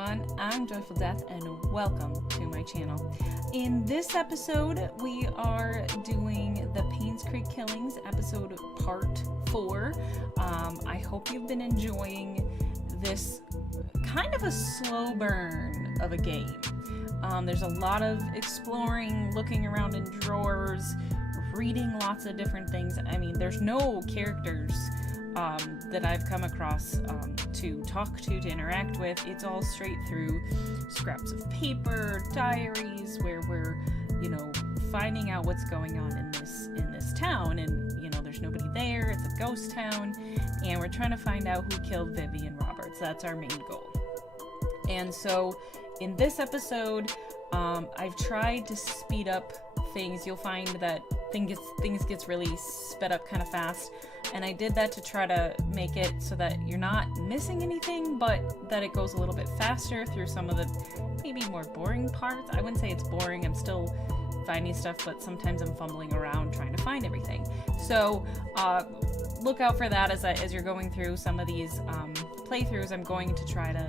everyone, I'm Joyful Death and welcome to my channel. In this episode, we are doing the Painscreek Killings episode part 4. I hope you've been enjoying this kind of a slow burn of a game. There's a lot of exploring, looking around in drawers, reading lots of different things. I mean, there's no characters that I've come across to talk to interact with. It's all straight through scraps of paper, diaries, where we're, finding out what's going on in this town. And, there's nobody there. It's a ghost town. And we're trying to find out who killed Vivian Roberts. That's our main goal. And so in this episode, I've tried to speed up things. You'll find that things gets really sped up kind of fast, and I did that to try to make it so that you're not missing anything, but that it goes a little bit faster through some of the maybe more boring parts. I wouldn't say it's boring, I'm still finding stuff, but sometimes I'm fumbling around trying to find everything. So look out for that as you're going through some of these playthroughs. I'm going to try to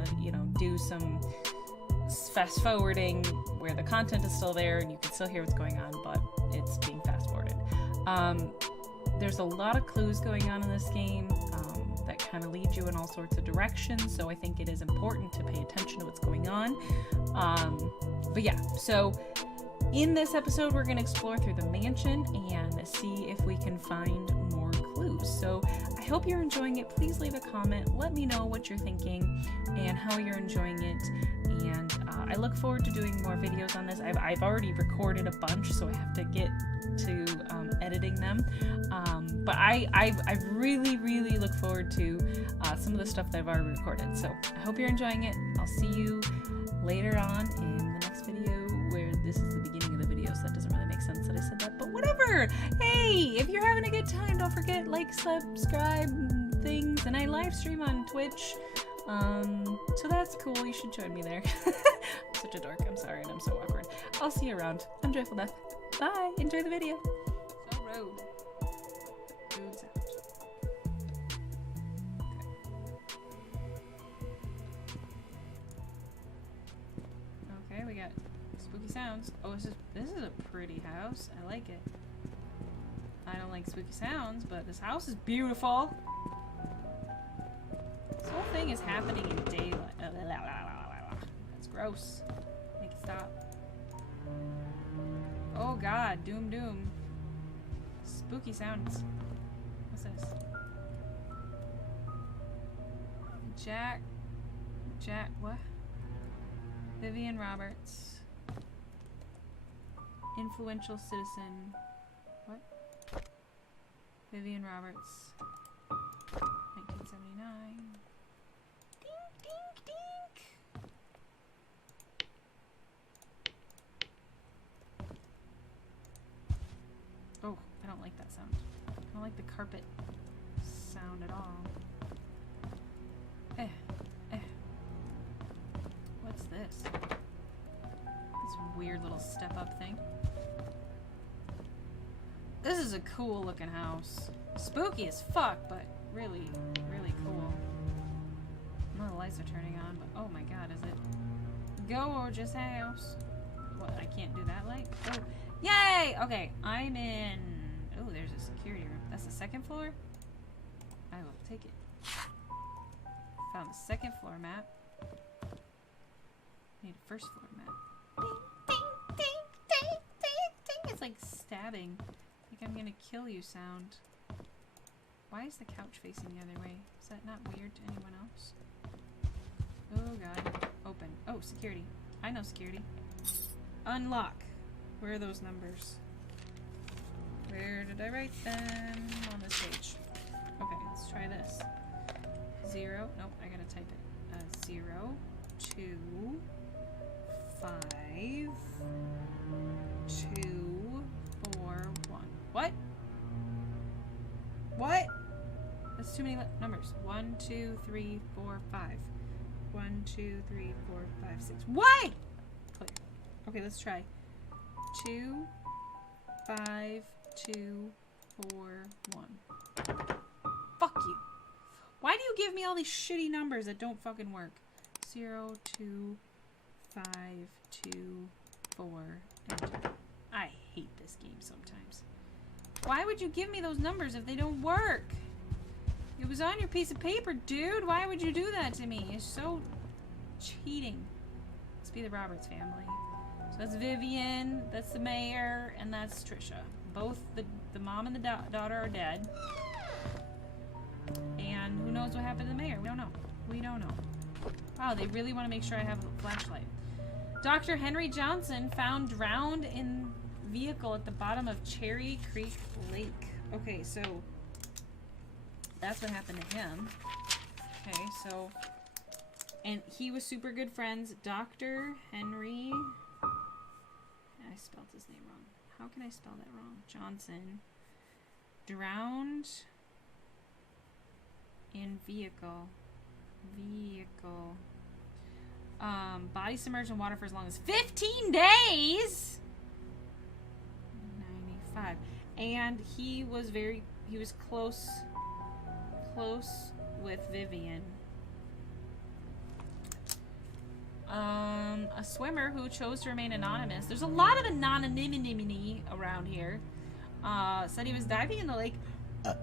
do some fast forwarding where the content is still there and you can still hear what's going on, but it's being fast forwarded. There's a lot of clues going on in this game that kind of lead you in all sorts of directions, so I think it is important to pay attention to what's going on. But yeah, so in this episode we're going to explore through the mansion and see if we can find more clues. So I hope you're enjoying it. Please leave a comment, let me know what you're thinking and how you're enjoying it. And I look forward to doing more videos on this. I've already recorded a bunch, so I have to get to editing them. But I really look forward to some of the stuff that I've already recorded. So I hope you're enjoying it. I'll see you later on in the next video, where this is the beginning of the video, so that doesn't really make sense that I said that, but whatever. Hey, if you're having a good time, don't forget, like, subscribe, things, and I live stream on Twitch. So that's cool. You should join me there. I'm such a dork. I'm sorry, and I'm so awkward. I'll see you around. I'm Joyful Death. Bye. Enjoy the video. So road. Dudes out. Okay, we got spooky sounds. Oh, this is a pretty house. I like it. I don't like spooky sounds, but this house is beautiful. This whole thing is happening in daylight. That's gross. Make it stop. Oh god, doom. Spooky sounds. What's this? Jack, what? Vivian Roberts. Influential citizen. What? Vivian Roberts. 1979. Oh, I don't like that sound. I don't like the carpet sound at all. What's this? This weird little step-up thing. This is a cool looking house. Spooky as fuck, but really cool. None of the lights are turning on, but oh my god, is it gorgeous house? What, I can't do that light? Oh, yay! Okay, I'm in... Oh, there's a security room. That's the second floor? I will take it. Found the second floor map. Need a first floor map. Ding! It's like stabbing. Like I'm gonna kill you sound. Why is the couch facing the other way? Is that not weird to anyone else? Oh god. Open. Oh, security. I know security. Unlock. Where are those numbers? Where did I write them? On this page. Okay, let's try this. 0. Nope, I gotta type it. 0, 2, 5, 2, 4, 1. What? What? That's too many numbers. 1, 2, 3, 4, 5. 1, 2, 3, 4, 5, 6. What? Clear. Okay, let's try. 2, 5, 2, 4, 1. Fuck you. Why do you give me all these shitty numbers that don't fucking work? 60254. Enter. I hate this game sometimes. Why would you give me those numbers if they don't work? It was on your piece of paper, dude. Why would you do that to me? It's so cheating. Let's be the Roberts family. So that's Vivian, that's the mayor, and that's Trisha. Both the mom and the daughter are dead. And who knows what happened to the mayor? We don't know. We don't know. Wow, they really want to make sure I have a flashlight. Dr. Henry Johnson found drowned in vehicle at the bottom of Cherry Creek Lake. Okay, so that's what happened to him. Okay, so, and he was super good friends. Dr. Henry, I spelled his name wrong. How can I spell that wrong? Johnson, drowned in vehicle. Body submerged in water for as long as 15 days. 95. And he was close with Vivian. A swimmer who chose to remain anonymous. There's a lot of anonymity around here. Said he was diving in the lake,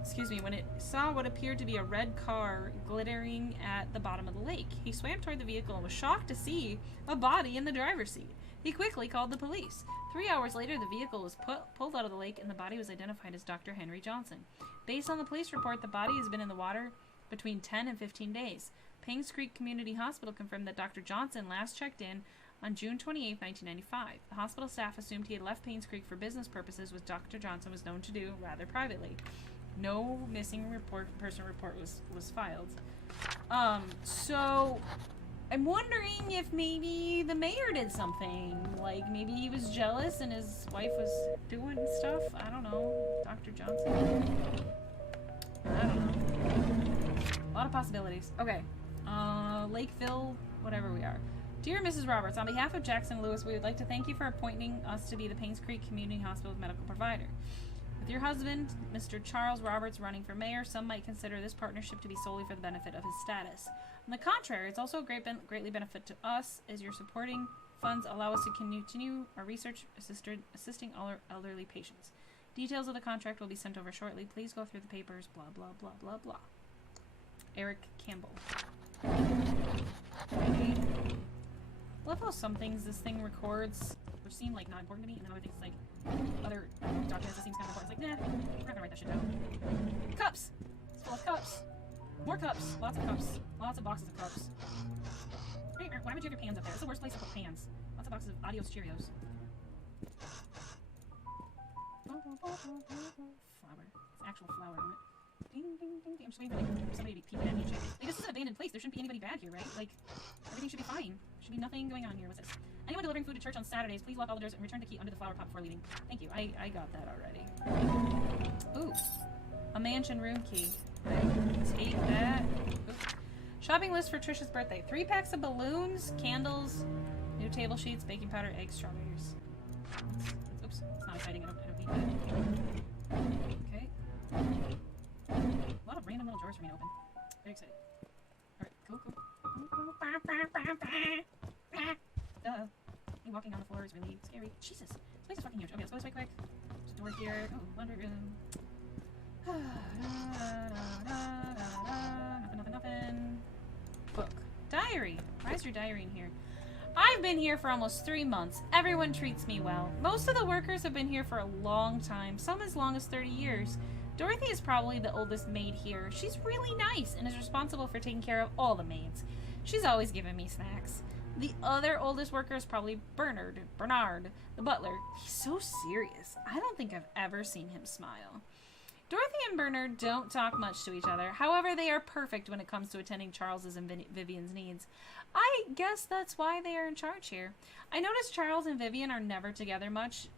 excuse me, when it saw what appeared to be a red car glittering at the bottom of the lake. He swam toward the vehicle and was shocked to see a body in the driver's seat. He quickly called the police. 3 hours later, the vehicle was pulled out of the lake and the body was identified as Dr. Henry Johnson. Based on the police report, the body has been in the water between 10 and 15 days. Painscreek Community Hospital confirmed that Dr. Johnson last checked in on June 28, 1995. The hospital staff assumed he had left Painscreek for business purposes, which Dr. Johnson was known to do rather privately. No missing person report was filed. So I'm wondering if maybe the mayor did something. Like maybe he was jealous and his wife was doing stuff. I don't know. Dr. Johnson. I don't know. A lot of possibilities. Okay. Lakeville, whatever we are. Dear Mrs. Roberts, on behalf of Jackson Lewis, we would like to thank you for appointing us to be the Painscreek Community Hospital's medical provider. With your husband, Mr. Charles Roberts, running for mayor, some might consider this partnership to be solely for the benefit of his status. On the contrary, it's also a greatly benefit to us, as your supporting funds allow us to continue our research assisting all our elderly patients. Details of the contract will be sent over shortly. Please go through the papers, blah, blah, blah, blah, blah. Eric Campbell. Okay. Love how some things this thing records, which seem like not important to me, and other things like other documents that seems kind of important. It's like, nah, we're not gonna write that shit down. Cups! It's full of cups. More cups. Lots of cups. Lots of boxes of cups. Why would you have your pans up there? It's the worst place to put pans. Lots of boxes of Adios Cheerios. Flour. It's actual flour on it. Ding, ding, ding, ding. I'm just waiting for somebody to peek at me and check. Like, this is an abandoned place. There shouldn't be anybody bad here, right? Like, everything should be fine. There should be nothing going on here. What's this? Anyone delivering food to church on Saturdays, please lock all the doors and return the key under the flower pot before leaving. Thank you. I got that already. Ooh. A mansion room key. Take that. Oops. Shopping list for Trisha's birthday. 3 packs of balloons, candles, new table sheets, baking powder, eggs, strawberries. Oops. It's not exciting. I don't need that. Okay. A lot of random little drawers for me to open. Very excited. Alright, cool. Me walking on the floor is really scary. Jesus, this place is fucking huge. Okay, let's go this way quick. There's a door here. Oh, laundry room. Nothing. Book. Diary. Why is your diary in here? I've been here for almost 3 months. Everyone treats me well. Most of the workers have been here for a long time, some as long as 30 years. Dorothy is probably the oldest maid here. She's really nice and is responsible for taking care of all the maids. She's always giving me snacks. The other oldest worker is probably Bernard, the butler. He's so serious. I don't think I've ever seen him smile. Dorothy and Bernard don't talk much to each other. However, they are perfect when it comes to attending Charles's and Vivian's needs. I guess that's why they are in charge here. I notice Charles and Vivian are never together much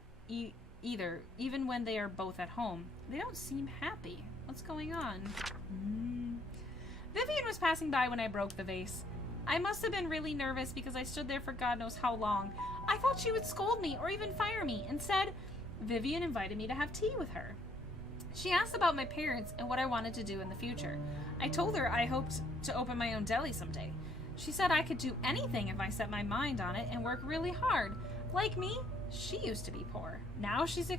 either, even when they are both at home. They don't seem happy. What's going on? Vivian was passing by when I broke the vase. I must have been really nervous because I stood there for God knows how long. I thought she would scold me or even fire me. Instead, Vivian invited me to have tea with her. She asked about my parents and what I wanted to do in the future. I told her I hoped to open my own deli someday. She said I could do anything if I set my mind on it and work really hard. Like me, she used to be poor. Now she's a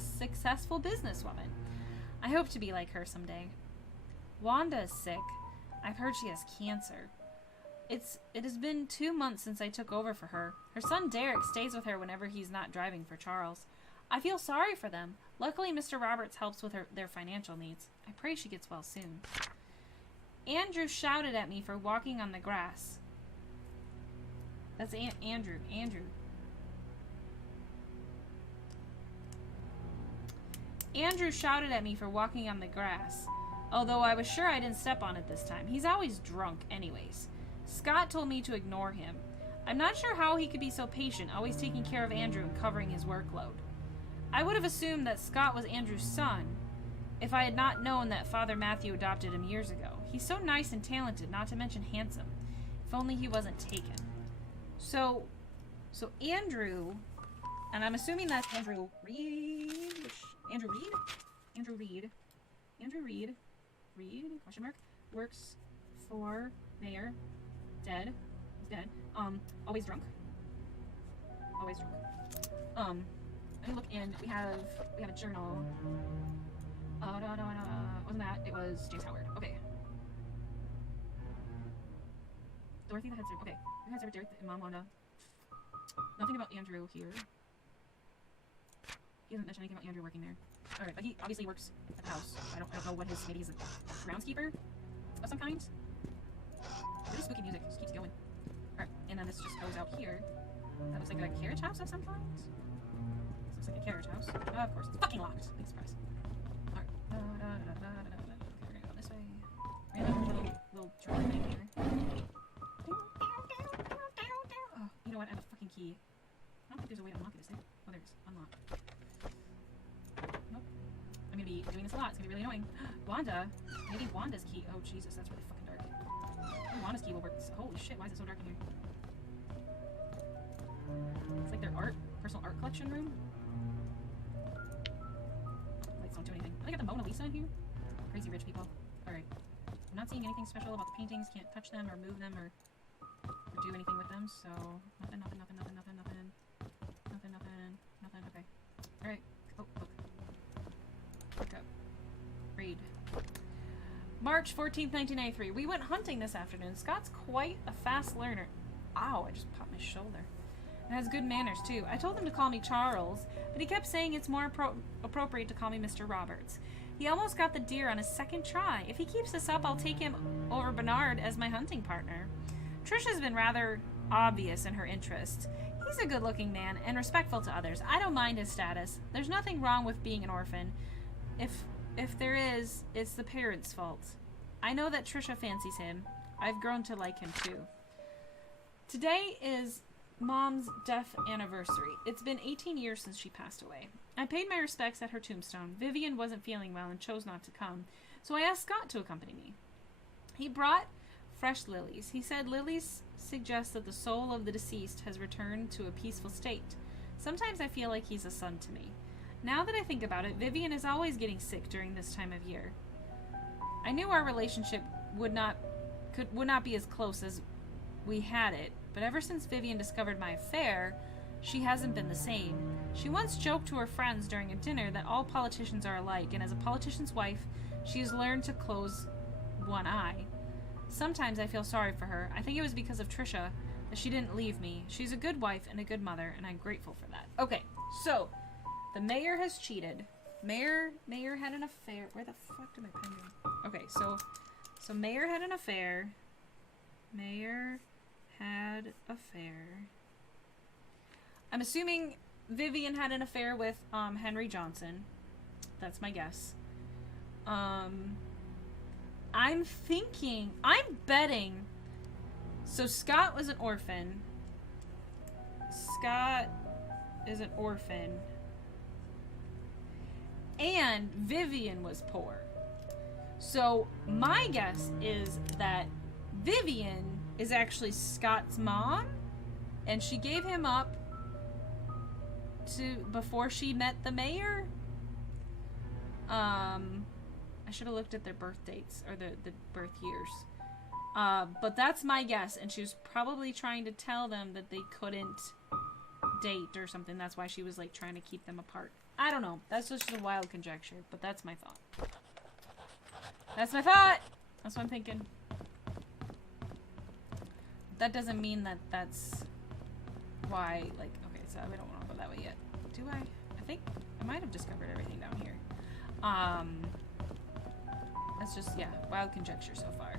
successful businesswoman. I hope to be like her someday. Wanda is sick. I've heard she has cancer. It has been 2 months since I took over for her. Her son Derek stays with her whenever he's not driving for Charles. I feel sorry for them. Luckily, Mr. Roberts helps with their financial needs. I pray she gets well soon. Andrew shouted at me for walking on the grass. That's Andrew. Andrew shouted at me for walking on the grass, although I was sure I didn't step on it this time. He's always drunk anyways. Scott told me to ignore him. I'm not sure how he could be so patient, always taking care of Andrew and covering his workload. I would have assumed that Scott was Andrew's son if I had not known that Father Matthew adopted him years ago. He's so nice and talented, not to mention handsome. If only he wasn't taken. So Andrew, and I'm assuming that's Andrew Reed, question mark, works for mayor, dead, he's dead, always drunk. Let me look in, we have a journal. Wasn't that, it was James Howard, okay. Dorothy the head servant, okay. The head servant, Derek and Mom Wanda. Nothing about Andrew here. He doesn't mention anything about Andrew working there. Alright, but he obviously works at the house. I don't know what maybe he's a groundskeeper of some kind. Really spooky music, just keeps going. Alright, and then this just goes out here. That looks like a carriage house of some kind. This looks like a carriage house. Of course, it's fucking locked. Big surprise. Alright. Okay, we're gonna go this way. Random little drawing thing here. Oh, you know what? I have a fucking key. I don't think there's a way to unlock it, is there? Oh, there it is. Unlock. Nope. I'm gonna be doing this a lot. It's gonna be really annoying. Wanda? Maybe Wanda's key. Oh, Jesus, that's really fucking dark. Maybe Wanda's key will work. Holy shit, why is it so dark in here? It's like their personal art collection room. Lights don't do anything. Oh, they got the Mona Lisa in here. Crazy rich people. Alright. I'm not seeing anything special about the paintings. Can't touch them or move them or do anything with them, so nothing. Okay. Alright. Oh, look. Look up. Read. March 14th, 1993. We went hunting this afternoon. Scott's quite a fast learner. Ow, I just popped my shoulder. And has good manners, too. I told him to call me Charles, but he kept saying it's more appropriate to call me Mr. Roberts. He almost got the deer on his second try. If he keeps this up, I'll take him over Bernard as my hunting partner. Trisha's been rather obvious in her interest. He's a good-looking man and respectful to others. I don't mind his status. There's nothing wrong with being an orphan. If there is, it's the parents' fault. I know that Trisha fancies him. I've grown to like him, too. Today is Mom's death anniversary. It's been 18 years since she passed away. I paid my respects at her tombstone. Vivian wasn't feeling well and chose not to come, so I asked Scott to accompany me. He brought fresh lilies. He said lilies suggest that the soul of the deceased has returned to a peaceful state. Sometimes I feel like he's a son to me. Now that I think about it, Vivian is always getting sick during this time of year. I knew our relationship would not be as close as we had it, but ever since Vivian discovered my affair, she hasn't been the same. She once joked to her friends during a dinner that all politicians are alike, and as a politician's wife, she has learned to close one eye. Sometimes I feel sorry for her. I think it was because of Trisha that she didn't leave me. She's a good wife and a good mother, and I'm grateful for that. Okay, so the mayor has cheated. Mayor had an affair. Where the fuck did my pen go? Okay, so Mayor had an affair. Mayor had affair. I'm assuming Vivian had an affair with Henry Johnson. That's my guess. I'm betting. So Scott was an orphan. Scott is an orphan. And Vivian was poor. So my guess is that Vivian is actually Scott's mom, and she gave him up before she met the mayor. I should have looked at their birth dates or the birth years. But that's my guess, and she was probably trying to tell them that they couldn't date or something. That's why she was like trying to keep them apart. I don't know. That's just a wild conjecture, but that's my thought. That's my thought! That's what I'm thinking. That doesn't mean that that's why, like, okay, so we don't want to go that way yet. Do I? I think I might have discovered everything down here. That's just, yeah, wild conjecture so far.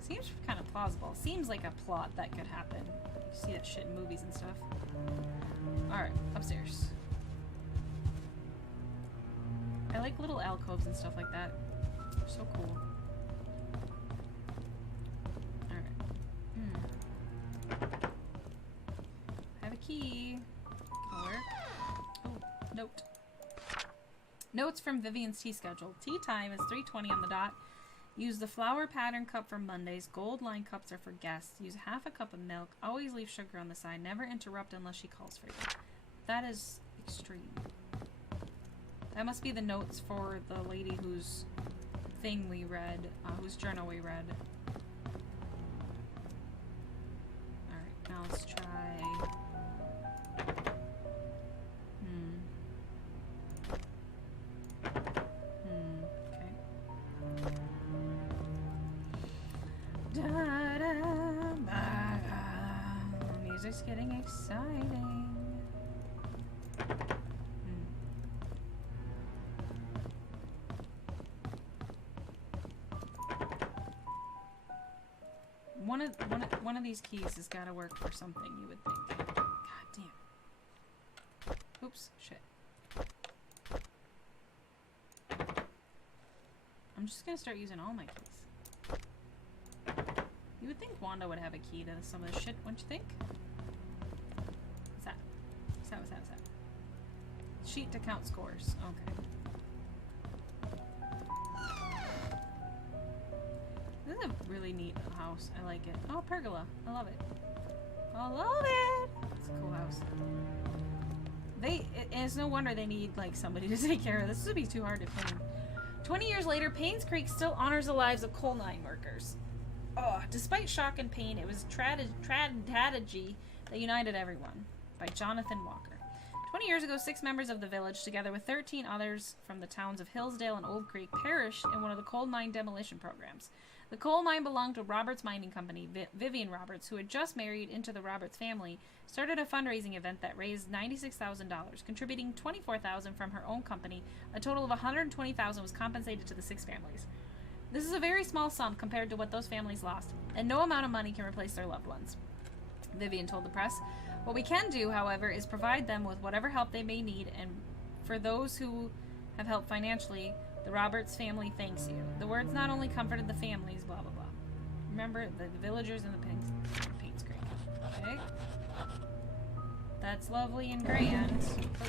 Seems kind of plausible. Seems like a plot that could happen. You see that shit in movies and stuff. Alright, upstairs. I like little alcoves and stuff like that. They're so cool. Alright. I have a key. Can work. Oh, note. Notes from Vivian's tea schedule. Tea time is 3:20 on the dot. Use the flower pattern cup for Mondays. Gold line cups are for guests. Use half a cup of milk. Always leave sugar on the side. Never interrupt unless she calls for you. That is extreme. That must be the notes for the lady whose thing we read, whose journal we read. Alright, now let's try... Music's getting exciting. One of these keys has got to work for something, you would think. God damn. Oops, shit. I'm just gonna start using all my keys. You would think Wanda would have a key to some of this shit, wouldn't you think? What's that? What's that? What's that? What's that? Sheet to count scores. Okay. This is a really neat house. I like it. Oh, pergola. I love it. I love it! It's a cool house. It's no wonder they need, like, somebody to take care of this. This would be too hard to clean. 20 years later, Painscreek still honors the lives of coal mine workers. Despite shock and pain, it was tragedy that united everyone. By Jonathan Walker. 20 years ago, 6 members of the village, together with 13 others from the towns of Hillsdale and Old Creek, perished in one of the coal mine demolition programs. The coal mine belonged to Roberts Mining Company. Vivian Roberts, who had just married into the Roberts family, started a fundraising event that raised $96,000, contributing $24,000 from her own company. A total of $120,000 was compensated to the 6 families. This is a very small sum compared to what those families lost, and no amount of money can replace their loved ones, Vivian told the press. What we can do, however, is provide them with whatever help they may need, and for those who have helped financially, the Roberts family thanks you. The words not only comforted the families, blah, blah, blah. Remember, the villagers in the Painscreek. Okay. That's lovely and grand. Oh.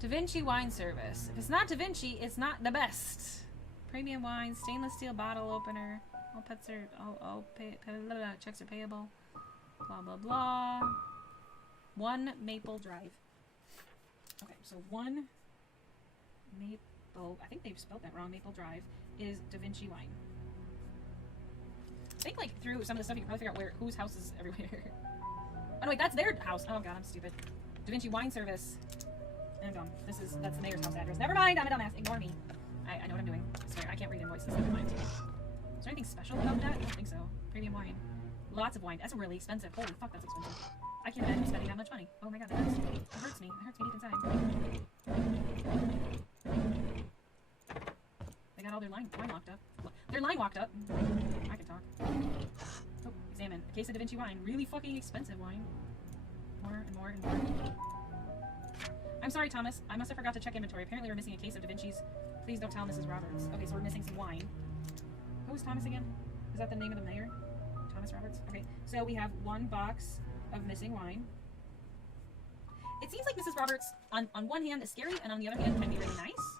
Da Vinci wine service. If it's not Da Vinci, it's not the best. Premium wine, stainless steel bottle opener. All pets are, checks are payable. Blah, blah, blah. 1 Maple Drive. Okay, so 1 Maple, I think they've spelled that wrong, Maple Drive, is Da Vinci wine. I think, like, through some of the stuff, you can probably figure out whose house is everywhere. Oh, no, wait, that's their house. Oh, God, I'm stupid. Da Vinci wine service. I'm dumb. That's the mayor's house address. Never mind, I'm a dumbass. Ignore me. I know what I'm doing. I swear, I can't read invoices. Never mind. Is there anything special about that? I don't think so. Premium wine. Lots of wine. That's really expensive. Holy fuck, that's expensive. I can't imagine spending that much money. Oh my god, that hurts me. It hurts me. It hurts me deep inside. They got all their line locked up. Their line walked up. I can talk. Oh, examine. A case of Da Vinci wine. Really fucking expensive wine. More and more and more. I'm sorry, Thomas. I must have forgot to check inventory. Apparently we're missing a case of Da Vinci's. Please don't tell Mrs. Roberts. Okay, so we're missing some wine. Who is Thomas again? Is that the name of the mayor? Thomas Roberts? Okay, so we have 1 box of missing wine. It seems like Mrs. Roberts, on one hand, is scary, and on the other hand, can be really nice.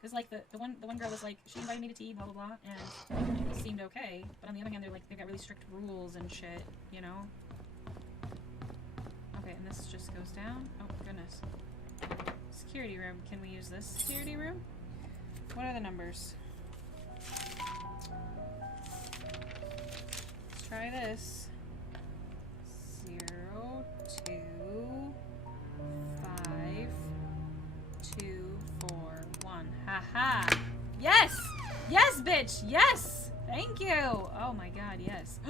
Because, like, the one girl was like, she invited me to tea, blah, blah, blah, and it seemed okay. But on the other hand, they've got really strict rules and shit, you know? Okay, and this just goes down. Oh, goodness. Security room. Can we use this security room? What are the numbers? try this. 0, 2, 5, 2, 4, 1. Haha! Yes! Yes, bitch! Yes! Thank you! Oh my god, yes.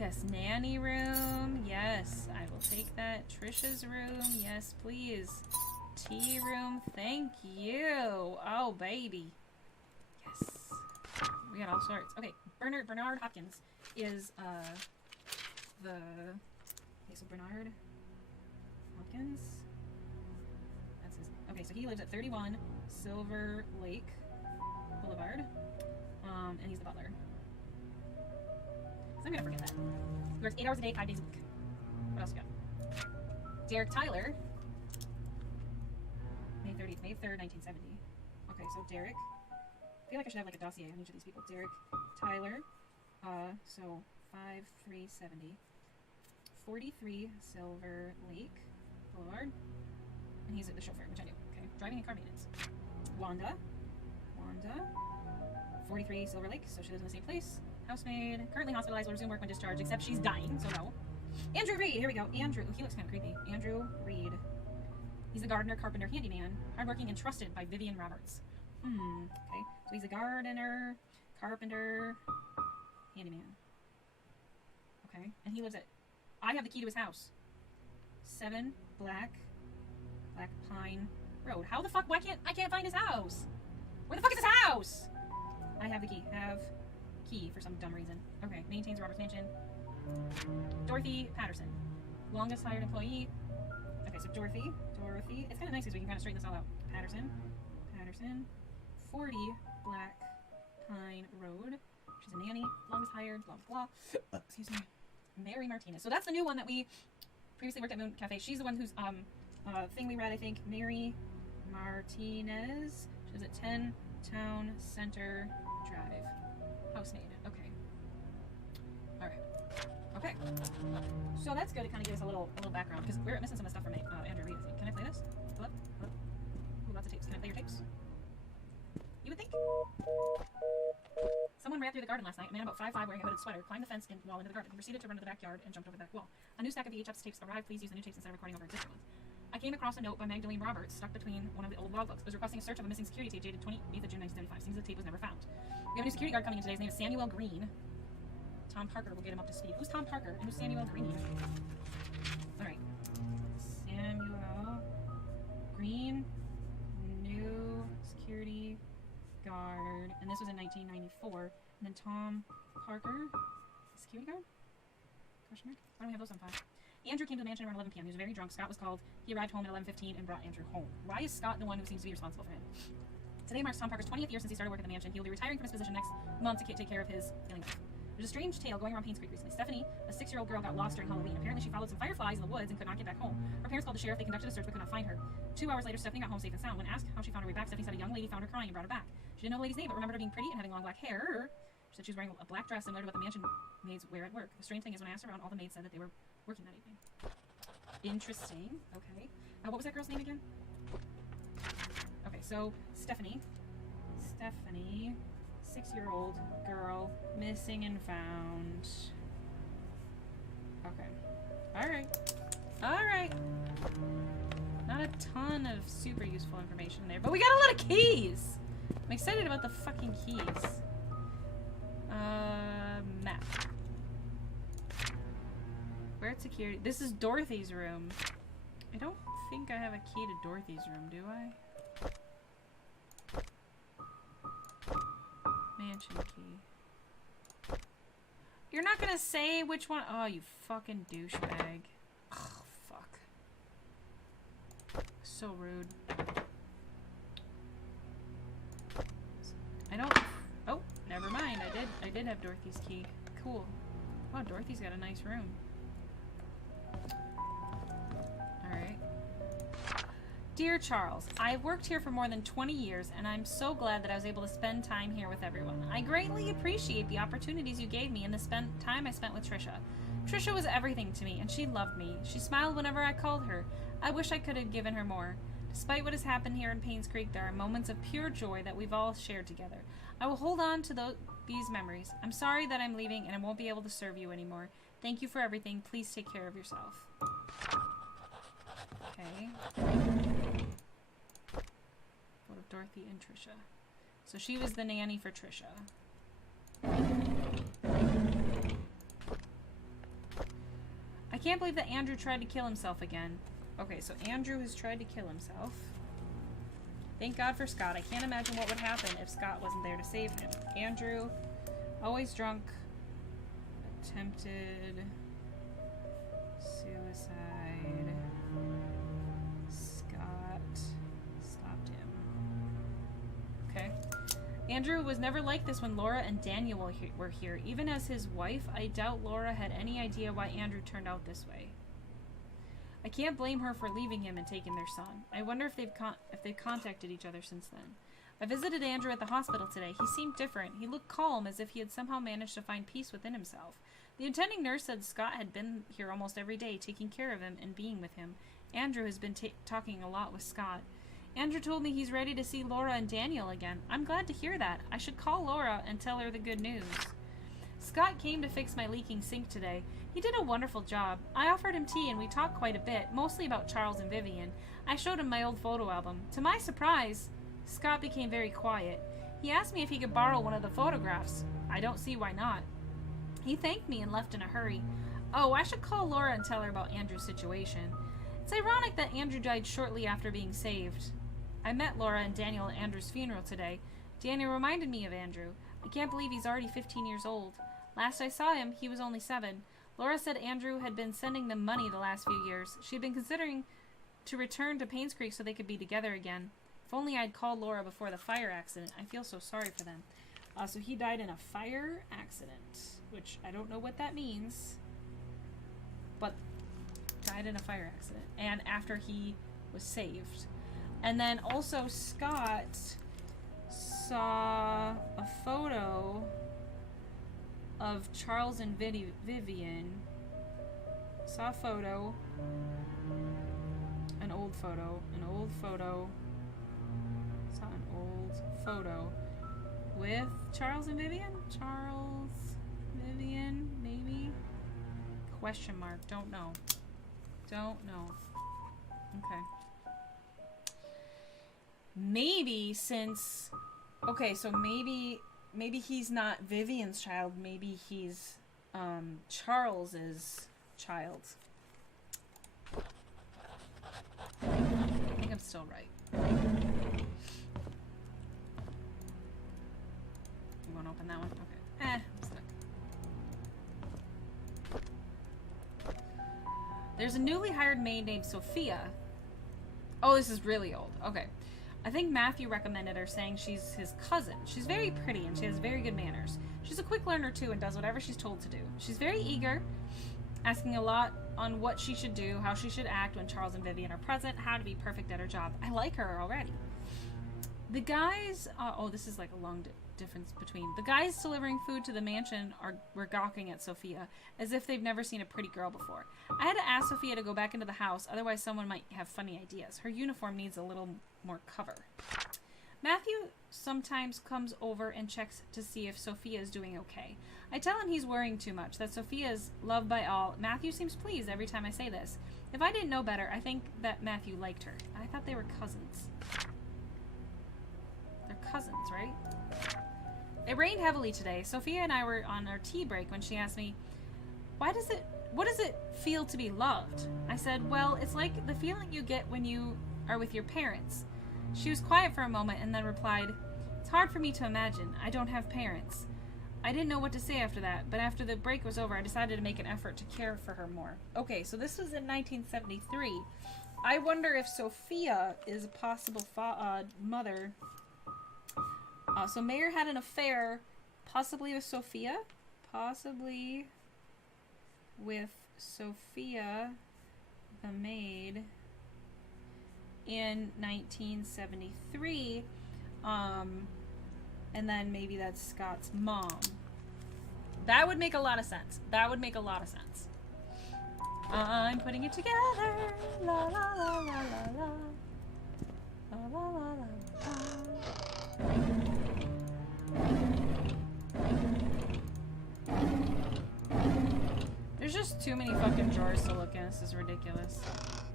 Yes, nanny room. Yes, I will take that. Trisha's room. Yes, please. Tea room. Thank you. Oh, baby. Yes. We got all sorts. Okay, Bernard Hopkins is, okay, so Bernard Hopkins. That's his. Okay, so he lives at 31 Silver Lake Boulevard. And he's the butler. So I'm gonna forget that. He works 8 hours a day, 5 days a week. What else we got? Derek Tyler. May 3rd, 1970. Okay, so Derek. I feel like I should have like a dossier on each of these people. Derek Tyler. So 5370. 43 Silver Lake Boulevard. And he's the chauffeur, which I knew. Okay. Driving and car maintenance. Wanda. 43 Silver Lake, so she lives in the same place. Housemaid. Currently hospitalized, will resume work when discharged, except she's dying, so no. Andrew Reed, here we go. Andrew, he looks kind of creepy. Andrew Reed. He's a gardener, carpenter, handyman, hardworking and trusted by Vivian Roberts. Okay. So he's a gardener, carpenter, handyman. Okay. And he lives at, I have the key to his house. 7 Black Pine Road. How the fuck, I can't find his house? Where the fuck is his house? I have the key. Have key for some dumb reason. Okay, maintains Robert's mansion. Dorothy Patterson. Longest hired employee. Okay, so Dorothy. It's kind of nice because we can kind of straighten this all out. Patterson. 40 Black Pine Road. She's a nanny. Longest hired. Blah, blah, blah. Excuse me. Mary Martinez. So that's the new one that we previously worked at Moon Cafe. She's the one whose thing we read, I think. Mary Martinez. She lives at 10 Town Center Drive. Housemaid. Okay. Alright. Okay. So that's good to kind of give us a little background, because we're missing some of the stuff from Andrew Reed, I think. Can I play this? Hello? Ooh, lots of tapes. Can I play your tapes? You would think? Someone ran through the garden last night. A man about 5'5", wearing a hooded sweater, climbed the fence and wall into the garden. He proceeded to run to the backyard and jumped over the back wall. A new stack of VHS tapes arrived. Please use the new tapes instead of recording over existing ones. I came across a note by Magdalene Roberts stuck between one of the old logbooks. It was requesting a search of a missing security tape dated 28th of June 1975. Seems the tape was never found. We have a new security guard coming in today. His name is Samuel Green. Tom Parker will get him up to speed. Who's Tom Parker and who's Samuel Green? Alright. Samuel Green, new security guard. And this was in 1994. And then Tom Parker, security guard? Question mark? Why don't we have those on file? Andrew came to the mansion around 11 p.m. He was very drunk. Scott was called. He arrived home at 11:15 and brought Andrew home. Why is Scott the one who seems to be responsible for him? Today marks Tom Parker's 20th year since he started work at the mansion. He will be retiring from his position next month to take care of his ailing wife. There's a strange tale going around Painscreek recently. Stephanie, a 6-year-old girl, got lost during Halloween. Apparently she followed some fireflies in the woods and could not get back home. Her parents called the sheriff. They conducted a search but could not find her. 2 hours later, Stephanie got home safe and sound. When asked how she found her way back, Stephanie said a young lady found her crying and brought her back. She didn't know the lady's name, but remembered her being pretty and having long black hair. She said she was wearing a black dress similar to what the mansion maids wear at work. The strange thing is when I asked around, all the maids said that they were working that evening. Interesting. Okay. What was that girl's name again? Okay, so Stephanie, 6-year-old girl, missing and found. Okay. Alright. Not a ton of super useful information there, but we got a lot of keys! I'm excited about the fucking keys. Map. Where at security? This is Dorothy's room. I don't think I have a key to Dorothy's room, do I? Mansion key. You're not gonna say which one? Oh, you fucking douchebag. Oh, fuck. So rude. I don't... Oh, never mind. I did have Dorothy's key. Cool. Wow, Dorothy's got a nice room. Alright. Dear Charles, I've worked here for more than 20 years, and I'm so glad that I was able to spend time here with everyone. I greatly appreciate the opportunities you gave me and the time I spent with Trisha. Trisha was everything to me, and she loved me. She smiled whenever I called her. I wish I could have given her more. Despite what has happened here in Painscreek, there are moments of pure joy that we've all shared together. I will hold on to these memories. I'm sorry that I'm leaving and I won't be able to serve you anymore. Thank you for everything. Please take care of yourself. Okay. What of Dorothy and Trisha? So she was the nanny for Trisha. I can't believe that Andrew tried to kill himself again. Okay, so Andrew has tried to kill himself. Thank God for Scott. I can't imagine what would happen if Scott wasn't there to save him. Andrew, always drunk, attempted suicide. Scott stopped him. Okay. Andrew was never like this when Laura and Daniel were here. Even as his wife, I doubt Laura had any idea why Andrew turned out this way. I can't blame her for leaving him and taking their son. I wonder if they've contacted each other since then. I visited Andrew at the hospital today. He seemed different. He looked calm, as if he had somehow managed to find peace within himself. The attending nurse said Scott had been here almost every day, taking care of him and being with him. Andrew has been talking a lot with Scott. Andrew told me he's ready to see Laura and Daniel again. I'm glad to hear that. I should call Laura and tell her the good news. Scott came to fix my leaking sink today. He did a wonderful job. I offered him tea and we talked quite a bit, mostly about Charles and Vivian. I showed him my old photo album. To my surprise, Scott became very quiet. He asked me if he could borrow one of the photographs. I don't see why not. He thanked me and left in a hurry. Oh, I should call Laura and tell her about Andrew's situation. It's ironic that Andrew died shortly after being saved. I met Laura and Daniel at Andrew's funeral today. Daniel reminded me of Andrew. I can't believe he's already 15 years old. Last I saw him, he was only 7. Laura said Andrew had been sending them money the last few years. She had been considering to return to Painscreek so they could be together again. If only I'd called Laura before the fire accident. I feel so sorry for them. So he died in a fire accident, which I don't know what that means, but died in a fire accident. And after he was saved. And then also Scott saw a photo of Charles and Vivian. Saw a photo. An old photo. Saw an old photo with Charles and Vivian? Charles, Vivian, maybe? Question mark. Don't know. Okay. Maybe since... Okay, so maybe he's not Vivian's child. Maybe he's Charles's child. I think I'm still right. You won't open that one? Okay. I'm stuck. There's a newly hired maid named Sophia. Oh, this is really old. Okay. I think Matthew recommended her, saying she's his cousin. She's very pretty and she has very good manners. She's a quick learner too and does whatever she's told to do. She's very eager, asking a lot on what she should do, how she should act when Charles and Vivian are present, how to be perfect at her job. I like her already. The guys... oh, this is like a long difference between... The guys delivering food to the mansion were gawking at Sophia, as if they've never seen a pretty girl before. I had to ask Sophia to go back into the house, otherwise someone might have funny ideas. Her uniform needs a little more cover. Matthew sometimes comes over and checks to see if Sophia is doing okay. I tell him he's worrying too much, that Sophia is loved by all. Matthew seems pleased every time I say this. If I didn't know better, I think that Matthew liked her. I thought they were cousins. They're cousins, right? It rained heavily today. Sophia and I were on our tea break when she asked me, what does it feel to be loved? I said, well, it's like the feeling you get when you are with your parents. She was quiet for a moment and then replied, it's hard for me to imagine. I don't have parents. I didn't know what to say after that, but after the break was over, I decided to make an effort to care for her more. Okay, so this was in 1973. I wonder if Sophia is a possible mother. So Mayer had an affair, possibly with Sophia. Possibly with Sophia, the maid, in 1973. And then maybe that's Scott's mom. That would make a lot of sense. I'm putting it together. La la la la la la. La, la, la, la, la. There's just too many fucking drawers to look in. This is ridiculous.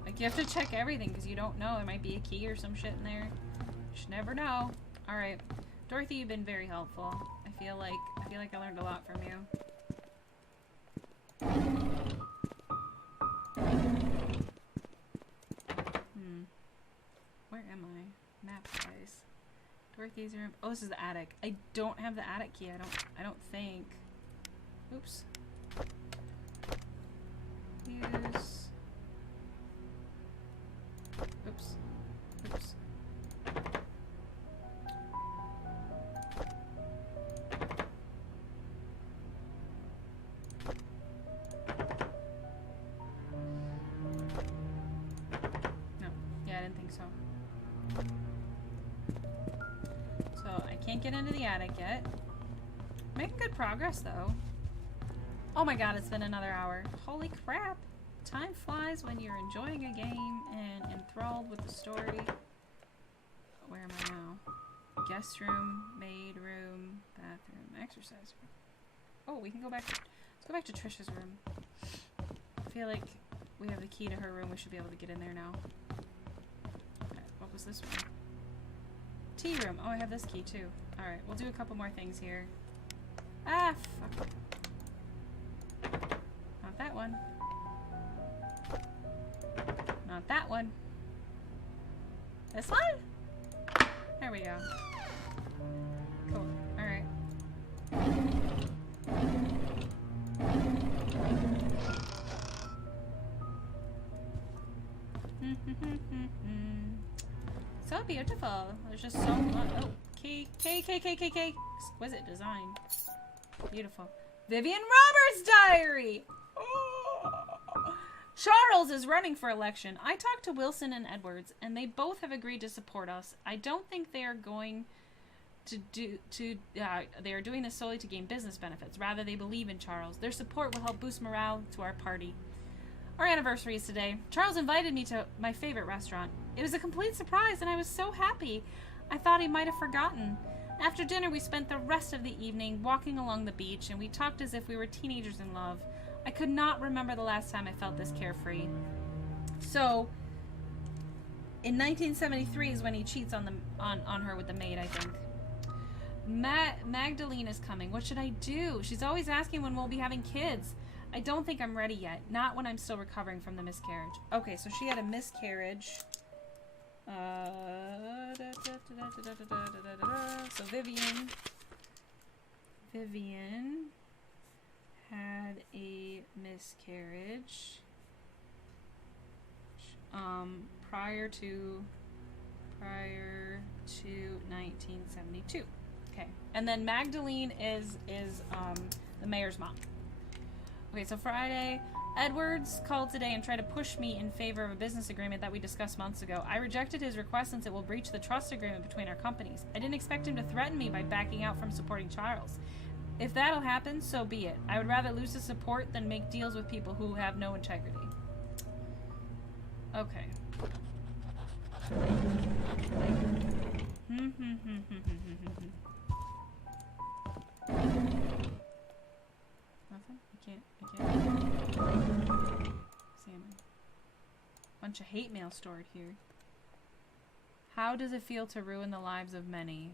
Like, you have to check everything because you don't know. There might be a key or some shit in there. You should never know. Alright. Dorothy, you've been very helpful. I feel like I learned a lot from you. Where am I? Map guys. Dorothy's room. Oh, this is the attic. I don't have the attic key. I don't think. Oops. Use. Oops. Oops. No. Yeah, I didn't think so. So, I can't get into the attic yet. Making good progress, though. Oh my god, it's been another hour. Holy crap. Time flies when you're enjoying a game and enthralled with the story. Where am I now? Guest room, maid room, bathroom, exercise room. Oh, we can go back to... Let's go back to Trisha's room. I feel like we have the key to her room. We should be able to get in there now. Okay, what was this one? Tea room. Oh, I have this key too. Alright, we'll do a couple more things here. Ah, fuck. Not that one. Not that one. This one? There we go. Cool. Alright. So beautiful. There's just so much. Oh, K. Exquisite design. Beautiful. Vivian Roberts' diary! Charles is running for election. I talked to Wilson and Edwards, and they both have agreed to support us. I don't think they are going they are doing this solely to gain business benefits. Rather, they believe in Charles. Their support will help boost morale to our party. Our anniversary is today. Charles invited me to my favorite restaurant. It was a complete surprise, and I was so happy. I thought he might have forgotten. After dinner, we spent the rest of the evening walking along the beach, and we talked as if we were teenagers in love. I could not remember the last time I felt this carefree. So, in 1973 is when he cheats on her with the maid, I think. Magdalene is coming. What should I do? She's always asking when we'll be having kids. I don't think I'm ready yet. Not when I'm still recovering from the miscarriage. Okay, so she had a miscarriage. So Vivian had a miscarriage prior to 1972. Okay, and then Magdalene is the mayor's mom. Okay, so Friday, Edwards called today and tried to push me in favor of a business agreement that we discussed months ago. I rejected his request since it will breach the trust agreement between our companies. I didn't expect him to threaten me by backing out from supporting Charles. If that'll happen, so be it. I would rather lose his support than make deals with people who have no integrity. Okay. Nothing? I can't. Salmon. Bunch of hate mail stored here. How does it feel to ruin the lives of many?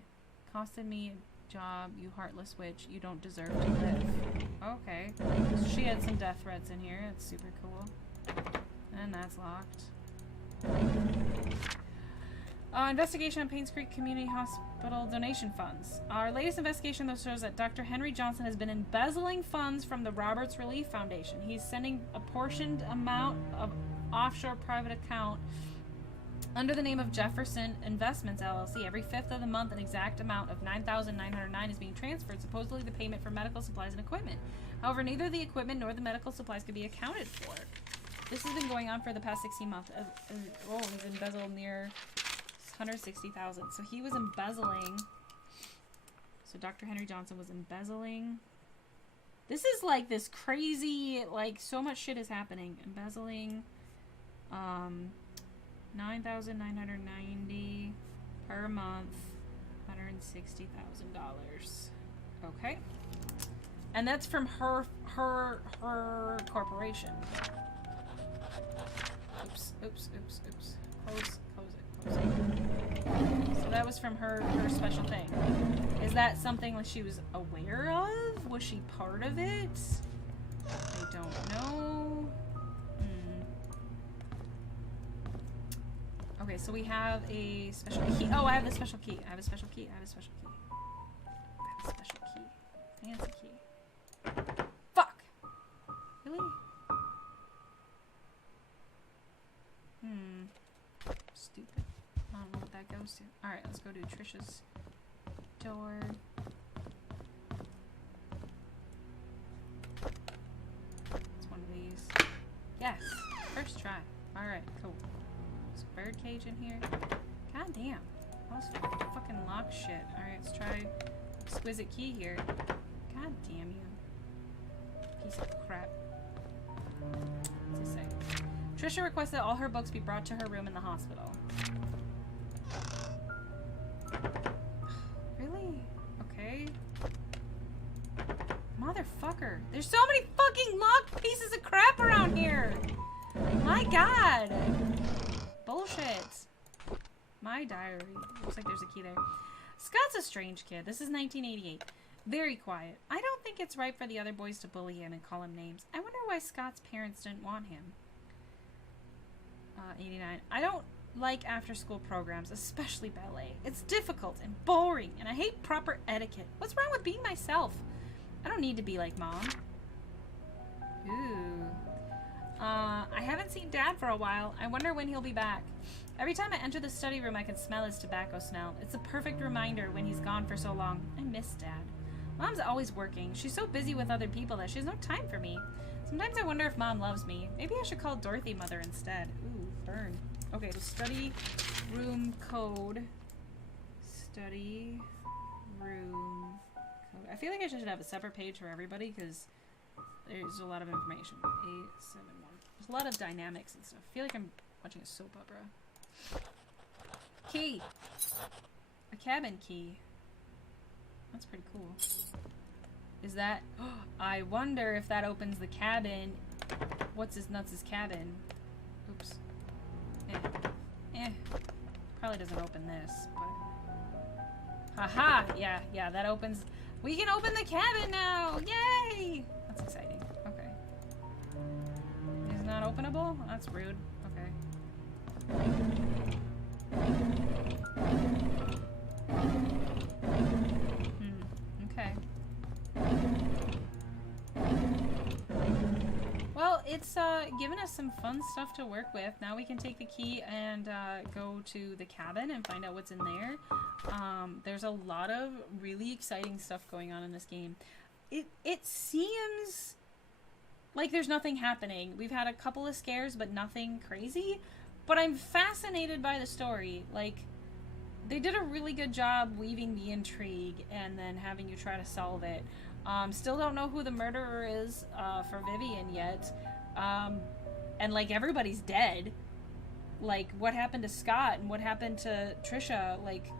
Costed me a job, you heartless witch. You don't deserve to live. Okay. So she had some death threats in here. That's super cool. And that's locked. Investigation on Painscreek Community Hospital donation funds. Our latest investigation though shows that Dr. Henry Johnson has been embezzling funds from the Roberts Relief Foundation. He's sending a portioned amount of offshore private account under the name of Jefferson Investments, LLC. Every 5th of the month, an exact amount of $9,909 is being transferred, supposedly the payment for medical supplies and equipment. However, neither the equipment nor the medical supplies could be accounted for. This has been going on for the past 16 months. Oh, he's embezzled near $160,000. So he was embezzling. So Dr. Henry Johnson was embezzling. This is like this crazy, like so much shit is happening. Embezzling. $9,990 per month, $160,000. Okay. And that's from her corporation. Oops. Close it. So that was from her special thing. Is that something that she was aware of? Was she part of it? I don't know. Okay, so we have a special key. Oh, I have the special key. I have a special key. Fancy key. Fuck! Really? Stupid. I don't know what that goes to. Alright, let's go to Trisha's door. It's one of these. Yes! First try. Alright, cool. There's a bird cage in here. God damn. All this fucking lock shit. Alright, let's try exquisite key here. God damn you. Piece of crap. What's it say? Trisha requests that all her books be brought to her room in the hospital. Really? Okay. Motherfucker. There's so many fucking locked pieces of crap around here. My god. Bullshit. My diary. Looks like there's a key there. Scott's a strange kid. This is 1988. Very quiet. I don't think it's right for the other boys to bully him and call him names. I wonder why Scott's parents didn't want him. 89. I don't like after-school programs, especially ballet. It's difficult and boring, and I hate proper etiquette. What's wrong with being myself? I don't need to be like Mom. Ooh. I haven't seen Dad for a while. I wonder when he'll be back. Every time I enter the study room, I can smell his tobacco smell. It's a perfect reminder when he's gone for so long. I miss Dad. Mom's always working. She's so busy with other people that she has no time for me. Sometimes I wonder if Mom loves me. Maybe I should call Dorothy Mother instead. Ooh, burn. Okay, so study room code. Study room code. I feel like I should have a separate page for everybody because there's a lot of information. 871. There's a lot of dynamics and stuff. I feel like I'm watching a soap opera. Key. A cabin key. That's pretty cool. Is that... I wonder if that opens the cabin. What's his nuts' cabin? Oops. Probably doesn't open this, but... Haha! Yeah, that opens... We can open the cabin now! Yay! That's exciting. Okay. Is not openable? That's rude. Okay. Okay. Well, it's given us some fun stuff to work with. Now we can take the key and go to the cabin and find out what's in there. There's a lot of really exciting stuff going on in this game. It seems like there's nothing happening. We've had a couple of scares, but nothing crazy. But I'm fascinated by the story. Like, they did a really good job weaving the intrigue and then having you try to solve it. Still don't know who the murderer is for Vivian yet. And, like, everybody's dead. Like, what happened to Scott and what happened to Trisha? Like,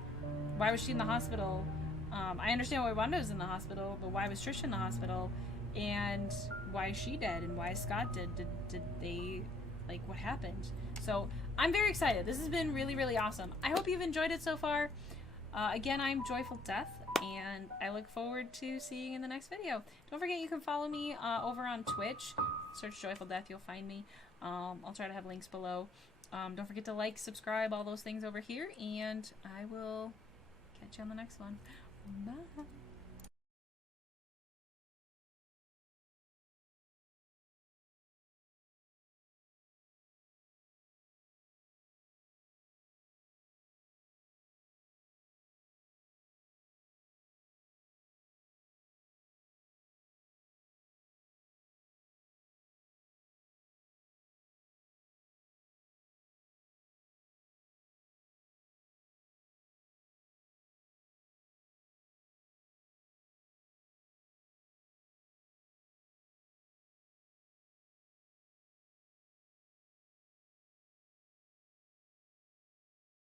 why was she in the hospital? I understand why Wanda's in the hospital, but why was Trisha in the hospital? And why is she dead? And why is Scott dead? Did they... Like, what happened? So, I'm very excited. This has been really, really awesome. I hope you've enjoyed it so far. Again, I'm Joyful Death, and I look forward to seeing you in the next video. Don't forget you can follow me over on Twitch. Search Joyful Death, you'll find me. I'll try to have links below. Don't forget to like, subscribe, all those things over here, and I will catch you on the next one. Bye.